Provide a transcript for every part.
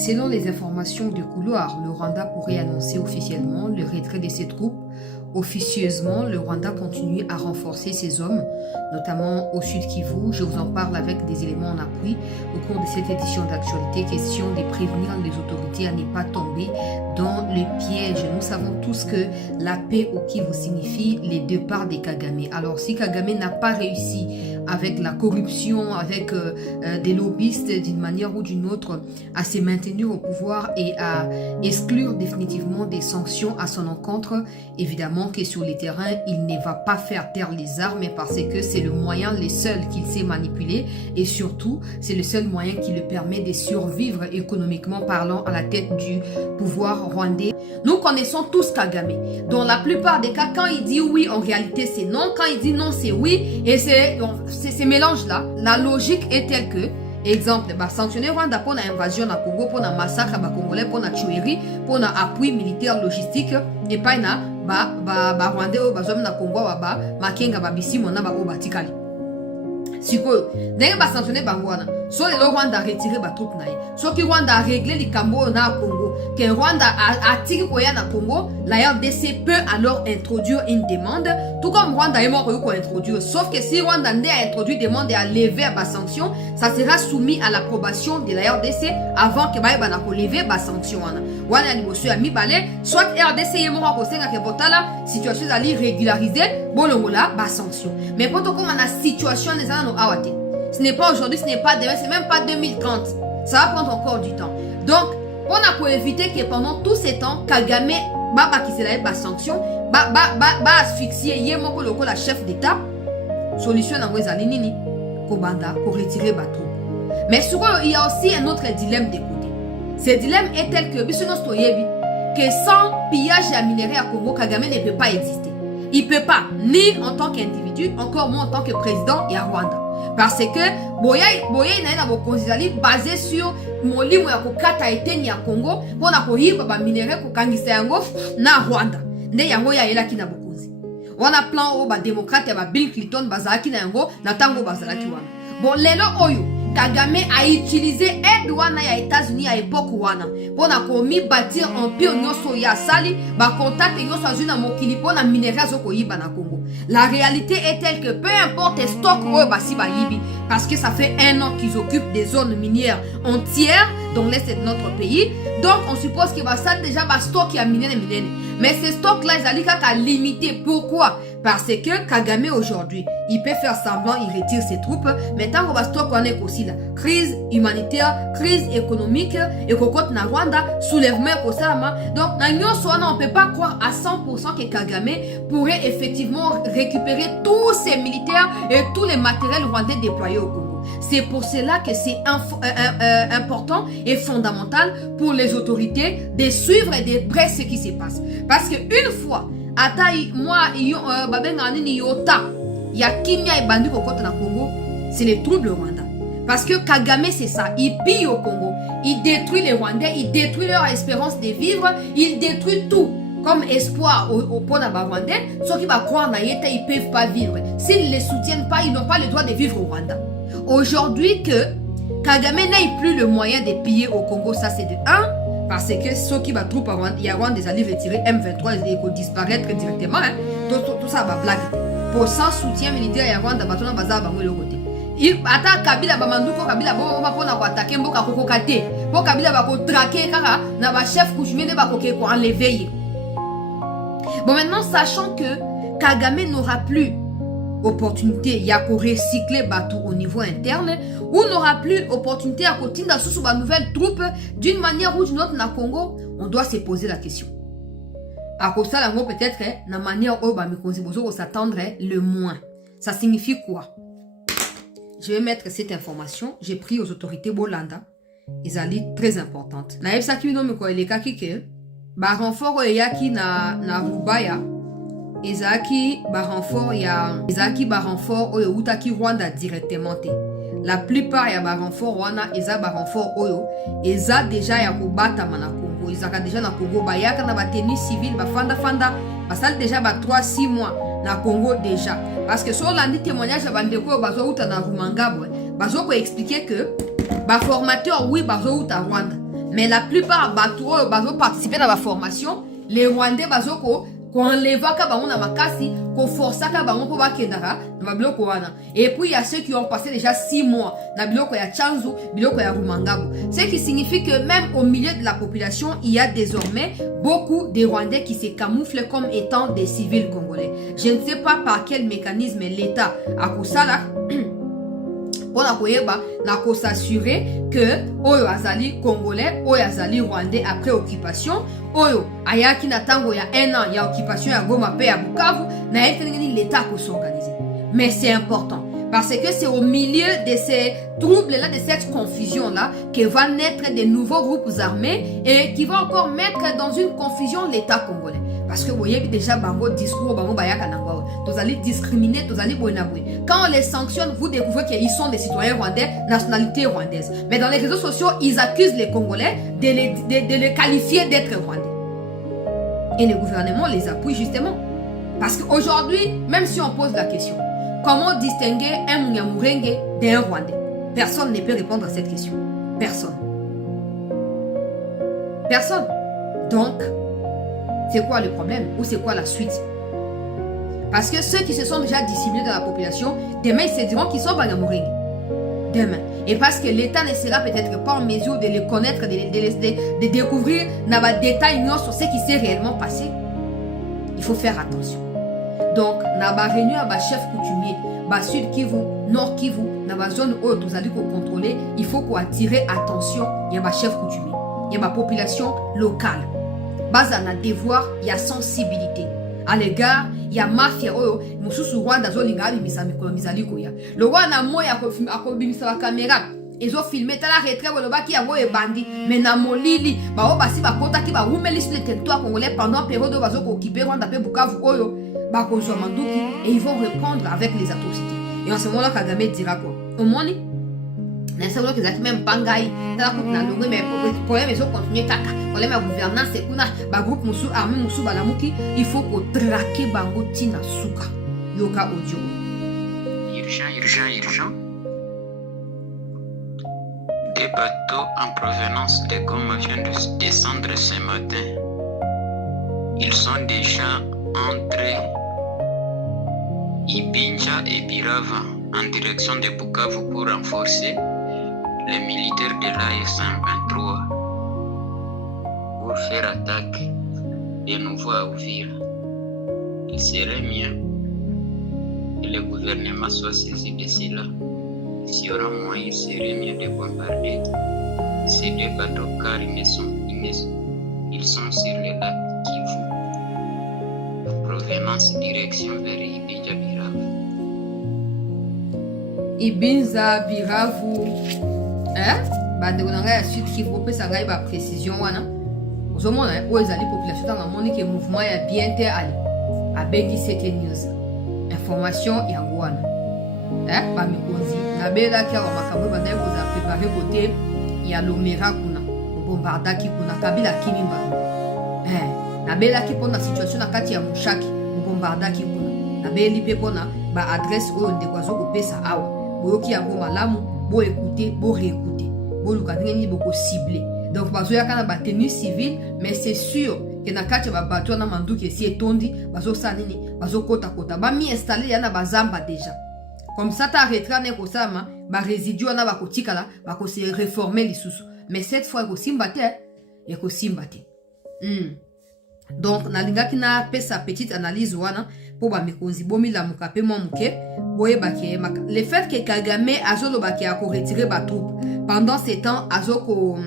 Selon les informations de couloir, le Rwanda pourrait annoncer officiellement le retrait de ses troupes. Officieusement, le Rwanda continue à renforcer ses hommes, notamment au sud Kivu. Je vous en parle avec des éléments en appui. Au cours de cette édition d'actualité, question de prévenir les autorités à ne pas tomber dans le piège. Nous savons tous que la paix au Kivu signifie les départs des Kagame. Alors si Kagame n'a pas réussi avec la corruption, avec des lobbyistes d'une manière ou d'une autre à se maintenir au pouvoir et à exclure définitivement des sanctions à son encontre, évidemment que sur les terrains, il ne va pas faire taire les armes parce que c'est le moyen, le seul qu'il sait manipuler et surtout, c'est le seul moyen qui le permet de survivre économiquement parlant à la tête du pouvoir rwandais. Nous connaissons tous Kagame. Dans la plupart des cas, quand il dit oui, en réalité c'est non. Quand il dit non, c'est oui. Et c'est ces mélanges-là. La logique est telle que, exemple, sanctionner Rwanda pour l'invasion à Congo, pour le massacre à Congolais, pour la tuerie, pour l'appui militaire logistique, et pas na Rwandais au bazom na Congo makenga babisi mona ba obatikali. Sikoyo, ndenge sanctionner Bangwana, so le Rwanda a retiré ba troupe naïe. So ki Rwanda a réglé les Cambo na Congo, que Rwanda a tiré koya na Congo, la RDC peut alors introduire une demande, tout comme Rwanda est mort pour introduire. Sauf que si Rwanda a introduit une demande et a levé la sanction, ça sera soumis à l'approbation de la RDC avant que Baïba n'a levé la sanction. Wana ni bosu ya mibale, soit RDC est mort pour senga que botala, situation ali régulariser, bolongola ba sanction. Mais pour tout comme on a situation des années awate. Ce n'est pas aujourd'hui, ce n'est pas demain, c'est même pas 2030. Ça va prendre encore du temps. Donc, on a pour éviter que pendant tous ces temps, Kagame, qui se lève, sanction, asphyxier, yemoko loko la chef d'État, solution dans les alinini, kobanda, pour retirer ba troupe. Mais souvent, il y a aussi un autre dilemme de côté. Ce dilemme est tel que, que sans pillage et minerai à Congo, Kagame ne peut pas exister. Il ne peut pas, ni en tant qu'individu, encore moins en tant que président et à Rwanda. Parce que boya na bokonzali basé sur molimo ya kokata eteni ya Congo pona koyiba ba minere kokangisa yango na Rwanda nde yango ya elaki na bokonzi wana plan o ba démocrate ba Bill Clinton bazalaki na yango na tango bazalaki wana bon lelo oyo Kagame a utilisé aide wana ya États-Unis à époque wana pona komi bâtir empire nyoso ya sali ba contact nyoso azuna mokili pona minere zo koyiba na Congo. La réalité est telle que peu importe les stocks parce que ça fait 1 an qu'ils occupent des zones minières entières dans l'est de notre pays. Donc on suppose qu'il va ça déjà ba stock ya miné. Mais ces stocks là ils allaient limiter. Pourquoi? Parce que Kagame aujourd'hui, il peut faire semblant, il retire ses troupes, mais tant qu'on va stock on est aussi là. Crise humanitaire, crise économique, et cocotte na Rwanda, soulèvement Kosama. Donc on ne peut pas croire à 100% que Kagame pourrait effectivement récupérer tous ses militaires et tous les matériels rwandais déployés au Congo. C'est pour cela que c'est important et fondamental pour les autorités de suivre et de bref ce qui se passe. Parce qu'une fois, c'est les troubles au Rwanda. Parce que Kagame c'est ça, il pille au Congo, il détruit les Rwandais, il détruit leur espérance de vivre, il détruit tout. Comme espoir au pont Rwandais, ceux qui vont croire na yeta, ils ne peuvent pas vivre. S'ils ne les soutiennent pas, ils n'ont pas le droit de vivre au Rwanda. Aujourd'hui que Kagame n'ait plus le moyen de piller au Congo, ça c'est de 1, parce que ceux qui vont trouver il y a des alliés retirés M23 et ils disparaître directement. Hein. Tout ça va blague. Pour sans soutien militaire, il y a Rwanda, batona baza bango le côté. Il attaque Kabila Bamanduko, Kabila Boma pour attaquer Mboka Kokokate. Pour Kabila Bako traquer Kaka, na ba chef Kouchmene Bakoke pour enlever. Bon, maintenant, sachant que Kagame n'aura plus opportunité, il y a qu'à recycler Batou au niveau interne, ou n'aura plus opportunité à continuer sous une nouvelle troupe d'une manière ou d'une autre dans le Congo, on doit se poser la question. À cause de ça, peut-être, la manière où s'attendre le moins. Ça signifie quoi? Je vais mettre cette information. J'ai pris aux autorités Bolanda. Ils allaient très importantes. Na yebsa ki no miko eleka kike. Ba renfort yaki na Rubaya. Ezaki ba renfort oyo utaki Rwanda directement te. La plupart ya ba renfort wana eza ba renfort oyo eza déjà ya kobata na Congo. Ezaka déjà na Congo ba yaka na ba tenue civile ba fanda basal déjà ba 3-6 mois na Congo déjà. Parce que sur l'année témoignage à Bandeko bazo uta na Rumangabo bazo ko expliquer que ba formateur oui bazo uta Rwanda Mais la plupart bazo participer dans la formation, les Rwandais bazo ko enleva ka bango na makasi, ko força ka bango po bakendaka na biloko wana. Et puis il y a ceux qui ont passé déjà 6 mois na biloko ya Chanzu, biloko ya Rumangabo. Ce qui signifie que même au milieu de la population, il y a désormais beaucoup de Rwandais qui se camouflent comme étant des civils congolais. Je ne sais pas par quel mécanisme l'État a kusala pour s'assurer que oyo azali congolais, oyo azali rwandais après occupation, oyo ayaki na tango ya 1 an ya occupation ya Goma pe ya Bukavu, na l'État pour s'organiser. Mais c'est important parce que c'est au milieu de ces troubles-là, de cette confusion-là, que va naître de nouveaux groupes armés et qui vont encore mettre dans une confusion l'État congolais. Parce que vous voyez déjà bango discours, bango bayaka nangwa, tous allez discriminer, tous allez boinaboué. Quand on les sanctionne, vous découvrez qu'ils sont des citoyens rwandais, nationalité rwandaise. Mais dans les réseaux sociaux, ils accusent les Congolais de les qualifier d'être rwandais. Et le gouvernement les appuie justement. Parce qu'aujourd'hui, même si on pose la question, comment distinguer un Munyamurenge d'un Rwandais? Personne ne peut répondre à cette question. Personne. Personne. Donc, c'est quoi le problème? Ou c'est quoi la suite? Parce que ceux qui se sont déjà dissimulés dans la population, demain ils se diront qu'ils sont Banyamurenge. Demain. Et parce que l'État ne sera peut-être pas en mesure de les connaître, de découvrir dans les détails sur ce qui s'est réellement passé. Il faut faire attention. Donc, na ba réunion à ba chef coutumier, ba Sud Kivu, Nord Kivu, na ba zone où vous allez contrôler, il faut qu'on attire attention, il y a ba chef coutumier, il y a ma population locale. Base à devoir, il y a sensibilité. À l'égard, il y a mafia oyo, mususu Rwanda zo linga misami ko misali ko ya. Le Rwanda moya ko film akobimisa la caméra. Ezo filmer tala retrait woloba ki ya boye bandi, mais na molili, ba o basi ba kota ki ba rumeli sur le territoire congolais pendant période bazo ko occuper Rwanda pe Bukavu oyo, ba ko zo manduki et ils vont répondre avec les atrocités. Et en ce moment-là Kagame dira quoi? Au moins na savoir que zaki même pangai tala ko na longue mais problème ils ont continué kaka. Problème la gouvernance c'est kuna ba groupe musu armé musu balamuki, il faut ko traquer bango tina suka. Yoka audio. Urgent. Des bateaux en provenance de Goma viennent de descendre ce matin. Ils sont déjà entrés Ibinja et Birava en direction de Bukavu pour renforcer les militaires de l'AS-23 pour faire attaque de nouveau à Uvira. Il serait mieux que le gouvernement soit saisi de cela. S'il y aura moyen, il serait mieux de bombarder ces 2 bateaux car ils sont sur le lac Kivu, provenance direction vers Ibinja Biravu. Ibinza Biravu, bandeko na ngai ya Sud Kivu opesa ngai ba précision wana. Ozomona oyo ezali population tanga moni ke mouvement ya bien te ali abengi CT News. Information ya wana. Ba mikonzi na bela kia wa makambo bandai koza préparer côté ya Lomera kuna, bombardaki kuna Kabila Kinimba. Na bela ki pona situation na kati ya Mushaki, bombardaki kuna. Na beli pe pona ba adresse oyo ndekwazo kopesa awa. Boyoki yango malamu, bo écouter, bo réécouter. Bo lukatengeni boko cibler. Donc bazo ya kana ba tenue civile, mais c'est sûr que na kati ba bato na manduki si etondi, bazo sanini, bazo kota ba mi installer yana bazamba déjà. Comme ça ta retrait ne kosama, ba résidu na ba kotikala, ba ko se réformer lisusu. Mais cette fois ko simbate, et ko simbate. Donc na lingaki na pesa petite analyse wana pour ba mikonzi bomi la mukape mo muke. Le fait que Kagame azolobaki a retirer ba troupes pendant ces temps azoko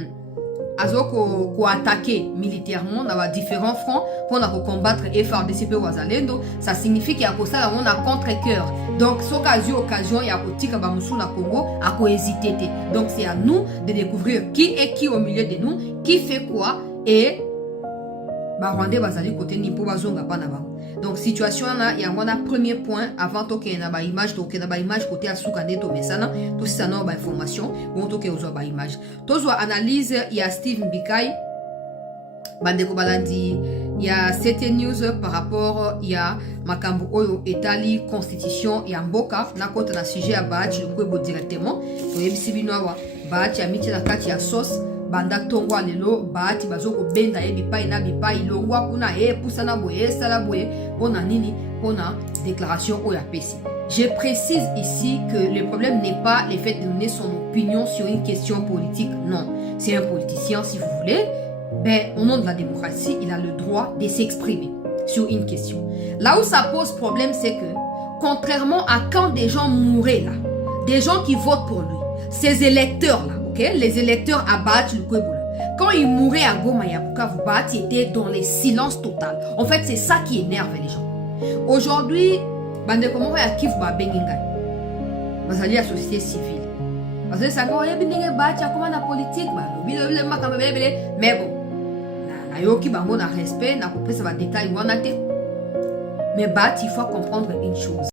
attaquer militairement dans différents fronts pour combattre FARDC Wazalendo, ça signifie qu'il y a pour ça on a contre-cœur. Donc ce occasion il y a politique ba musu na Congo a hésiter. Donc c'est à nous de découvrir qui est qui au milieu de nous, qui fait quoi et ba Rwandais bazali côté ni pour bazonga pa na ba. Donc situation là il y a un premier point avant to ke na ba image to ke na ba image côté asuka ndeto mesana to ça na ba information bon to ke ozo ba image to zo analyse il y a Steve Mbikai bandeko balandi il y a CT News par rapport il y a makambo oyo etali constitution ya mboka na kota na sujet ya baach le kwebo directement to yebisi bino wa baach ya miti na kati ya sauce banda tongo lelo baati bazoko benda ye bipai na bipai longwa kuna pusana boye sala boye pona nini pona déclaration oya pesi. Je précise ici que le problème n'est pas le fait de donner son opinion sur une question politique. Non, c'est un politicien si vous voulez. Ben, au nom de la démocratie, il a le droit de s'exprimer sur une question. Là où ça pose problème, c'est que contrairement à quand des gens mouraient là, des gens qui votent pour lui, ces électeurs là, ok, les électeurs à Bahati Lukweboula, quand ils mouraient à Goma et à Bukavu, Bahati était dans le silence total. En fait, c'est ça qui énerve les gens. Aujourd'hui, bande comment ya kifu ba benginga. Bazali la société civile. Parce que ça go yebindinge Bahati akoma na politique ba, le makamba belebele, mais bon. Na yoki bango na respect, na kopesa ba détail wana te. Mais Bahati, il faut comprendre une chose.